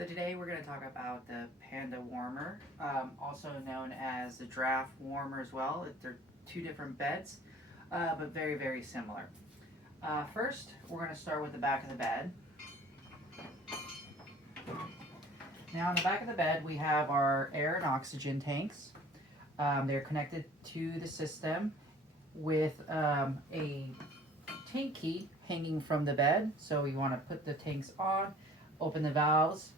So today we're going to talk about the Panda Warmer, also known as the Draft Warmer as well. They're two different beds, but very, very similar. First, we're going to start with the back of the bed. Now on the back of the bed, we have our air and oxygen tanks. They're connected to the system with a tank key hanging from the bed. So we want to put the tanks on, open the valves.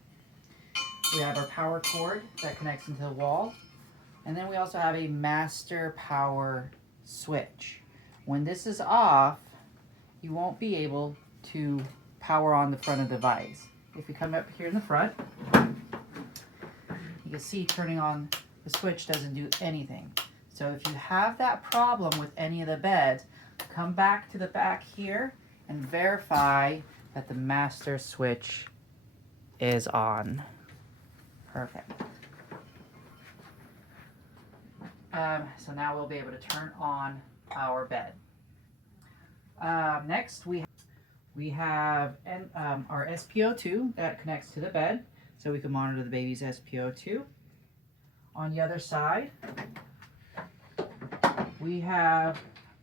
We have our power cord that connects into the wall. And then we also have a master power switch. When this is off, you won't be able to power on the front of the device. If you come up here in the front, you can see turning on the switch doesn't do anything. So if you have that problem with any of the beds, come back to the back here and verify that the master switch is on. Perfect. So now we'll be able to turn on our bed. Next, we have our SpO2 that connects to the bed, so we can monitor the baby's SpO2. On the other side, we have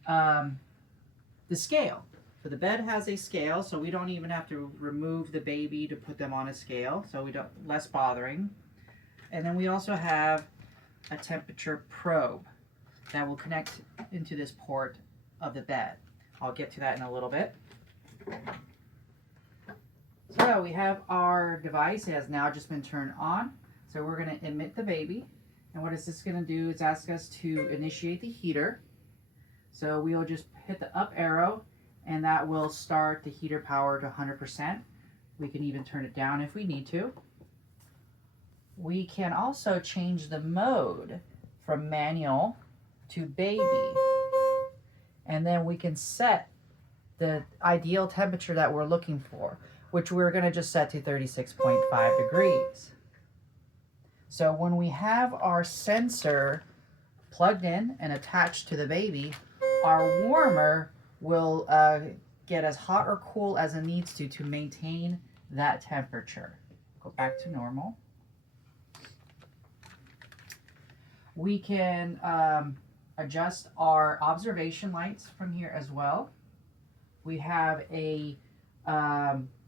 the scale. So the bed has a scale, so we don't even have to remove the baby to put them on a scale, so we don't less bothering. And then we also have a temperature probe that will connect into this port of the bed. I'll get to that in a little bit. So we have our device. It has now just been turned on. So we're going to emit the baby. And what is this going to do is ask us to initiate the heater. So we will just hit the up arrow and that will start the heater power to 100%. We can even turn it down if we need to. We can also change the mode from manual to baby. And then we can set the ideal temperature that we're looking for, which we're going to just set to 36.5 degrees. So when we have our sensor plugged in and attached to the baby, our warmer will get as hot or cool as it needs to maintain that temperature. Go back to normal. We can adjust our observation lights from here as well. We have a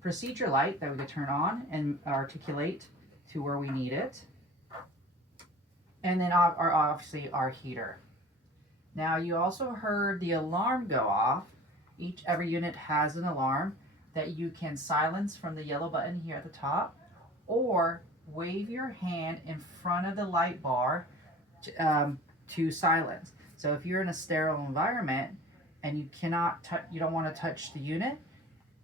procedure light that we can turn on and articulate to where we need it. And then obviously our heater. Now you also heard the alarm go off. Every unit has an alarm that you can silence from the yellow button here at the top, or wave your hand in front of the light bar to silence. So if you're in a sterile environment and you don't want to touch the unit,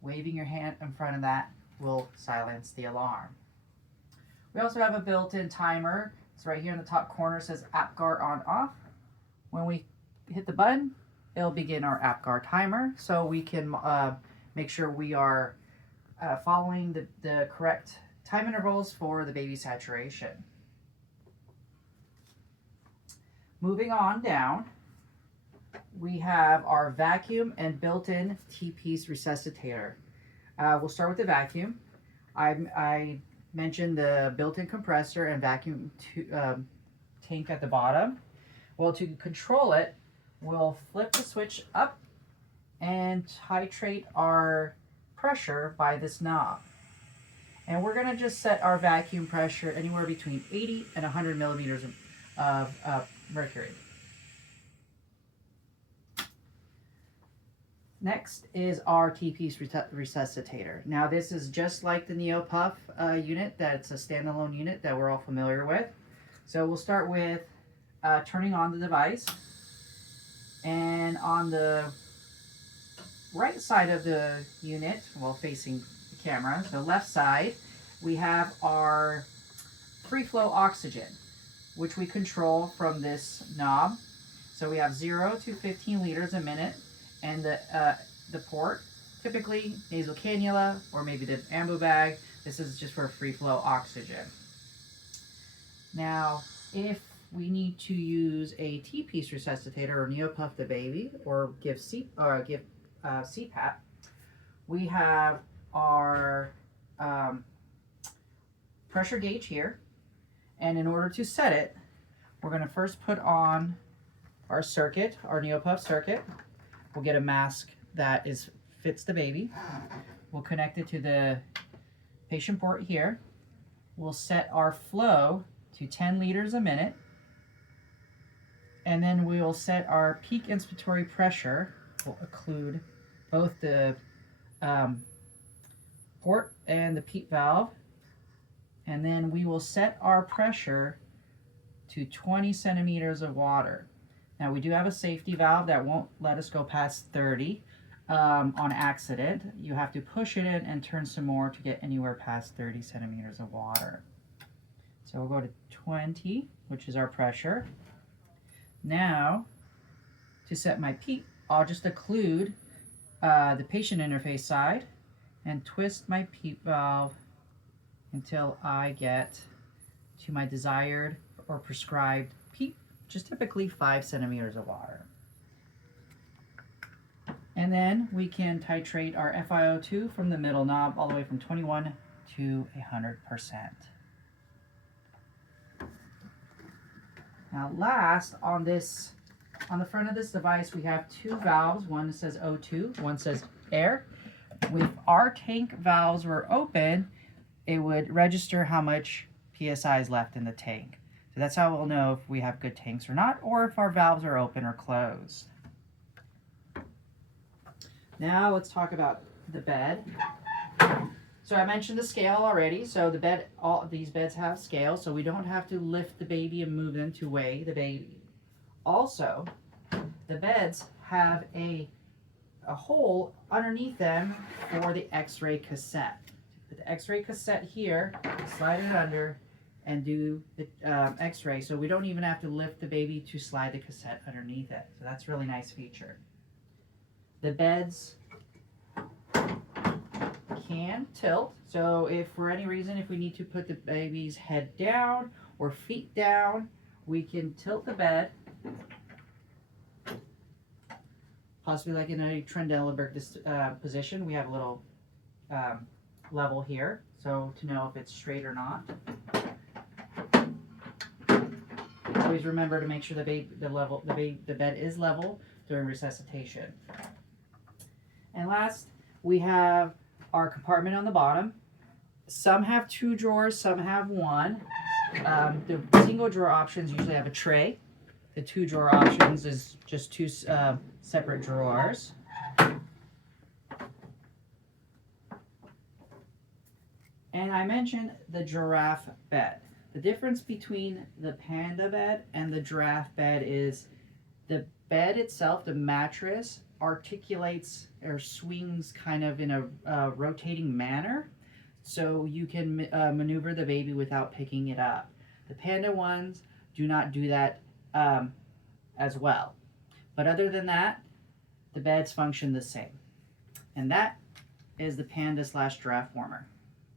waving your hand in front of that will silence the alarm. We also have a built-in timer. It's right here in the top corner. It says AppGuard on off. When we hit the button, it'll begin our AppGuard timer, so we can make sure we are following the correct time intervals for the baby saturation. Moving on down, we have our vacuum and built-in T-piece resuscitator. We'll start with the vacuum. I mentioned the built-in compressor and vacuum tank at the bottom. Well, to control it, we'll flip the switch up and titrate our pressure by this knob. And we're going to just set our vacuum pressure anywhere between 80 and 100 millimeters of mercury. Next is our T-piece resuscitator. Now this is just like the NeoPuff unit. That's a standalone unit that we're all familiar with. So we'll start with turning on the device. And on the right side of the unit, well, facing the camera, so left side, we have our free flow oxygen, which we control from this knob. So we have 0 to 15 liters a minute, and the port, typically nasal cannula or maybe the ambu bag. This is just for free flow oxygen. Now, if we need to use a T-piece resuscitator or NeoPuff the baby or give CPAP, we have our pressure gauge here. And in order to set it, we're going to first put on our circuit, our Neopuff circuit. We'll get a mask that fits the baby. We'll connect it to the patient port here. We'll set our flow to 10 liters a minute. And then we will set our peak inspiratory pressure. We'll include both the port and the PEEP valve. And then we will set our pressure to 20 centimeters of water. Now we do have a safety valve that won't let us go past 30 on accident. You have to push it in and turn some more to get anywhere past 30 centimeters of water. So we'll go to 20, which is our pressure. Now, to set my PEEP, I'll just occlude the patient interface side and twist my PEEP valve until I get to my desired or prescribed PEEP, which is typically 5 centimeters of water. And then we can titrate our FiO2 from the middle knob all the way from 21 to 100%. Now last, on the front of this device, we have two valves. One says O2, one says air. If our tank valves were open, it would register how much PSI is left in the tank. So that's how we'll know if we have good tanks or not, or if our valves are open or closed. Now let's talk about the bed. So I mentioned the scale already. So the bed, all these beds have scale, so we don't have to lift the baby and move them to weigh the baby. Also, the beds have a hole underneath them for the X-ray cassette. Put the X-ray cassette here, slide it under, and do the X-ray. So we don't even have to lift the baby to slide the cassette underneath it. So that's a really nice feature. The beds can tilt, so if for any reason, if we need to put the baby's head down or feet down, we can tilt the bed, possibly like in a Trendelenburg position. We have a little level here, so to know if it's straight or not. Always remember to make sure the bed is level during resuscitation. And last, we have our compartment on the bottom. Some have 2 drawers, some have 1. The single drawer options usually have a tray. The 2 drawer options is just 2 separate drawers. And I mentioned the giraffe bed. The difference between the Panda bed and the giraffe bed is the bed itself, the mattress, articulates or swings kind of in a rotating manner, so you can maneuver the baby without picking it up. The Panda ones do not do that as well. But other than that, the beds function the same. And that is the Panda / Giraffe Warmer.